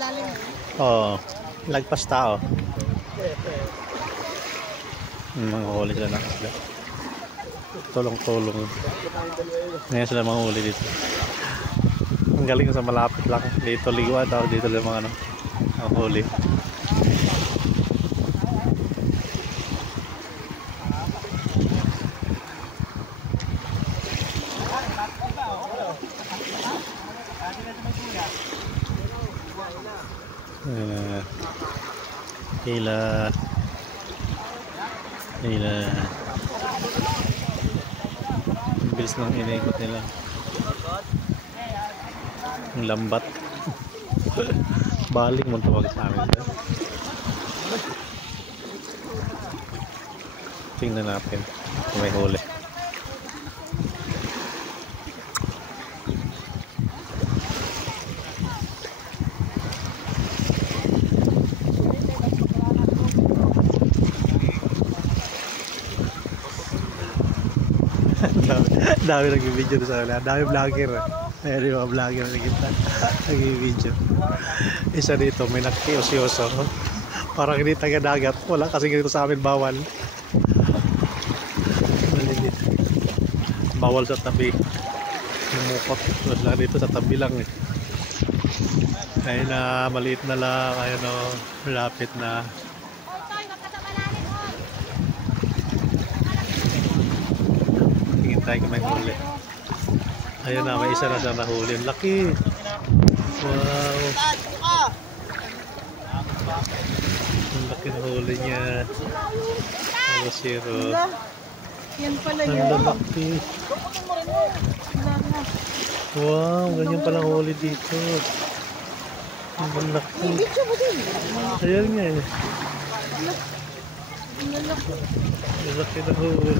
malalim. Oo. Lagpas tao. Mga huli sila ng isda. Tulong-tulong. Ngayon sila mga huli dito. Ang galing sa malapit lang. Dito liguan daw. Dito lang mga ano. Ang huli. Hila. Ang bilis ng iniikot nila. Ang lambat. Balik mo tawag sa amin. Tingnan natin kung may huli. Dami nag-video sa kanila. Dami vlogger. Ayan yung mga vlogger na kita. Nag-video. Isa dito may nakiosyoso. Parang hindi taga-dagat. Wala kasi ganito sa amin bawal. Malilit. Bawal sa tabi. Namukot. Wala dito sa tabi lang eh. Ayun na. Maliit na lang. Ayun o. Malapit na. Tayo may huli. Ayun na, may isa na sa nahuli. Laki. Wow. Ang laki na huli niya. Ano zero. Yan pala yun. Ang lalaki. Wow, ganyan palang huli dito. Ang laki. Ayan nga eh. Ang laki na huli.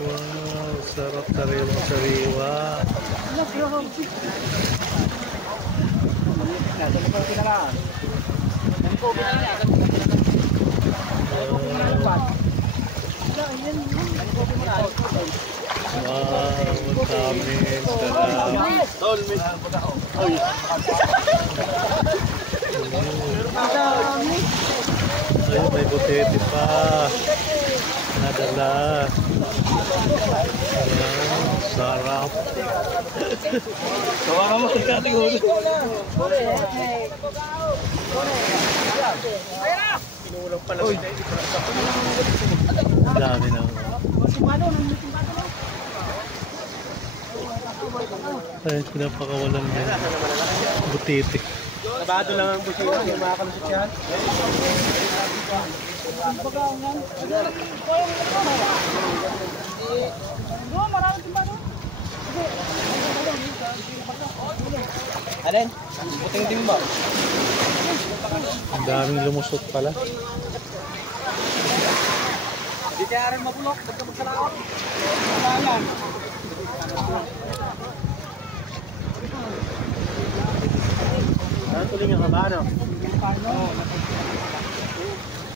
Wow, sarap sariwa. Wow, ang dami. Ayun, may butete pa. Nadala. Sarap. Kawa ka mo kating huli. Dami na. Ay, pinapakawalan na. Butete. Nabado lang ang busina, hindi makakalusot yan. Alin? Buting timba. Ang daming lumusot pala. Hindi kaya rin mabulok, pagka magsalakot. Ayan. Ano tuloy nga ka ba, ano?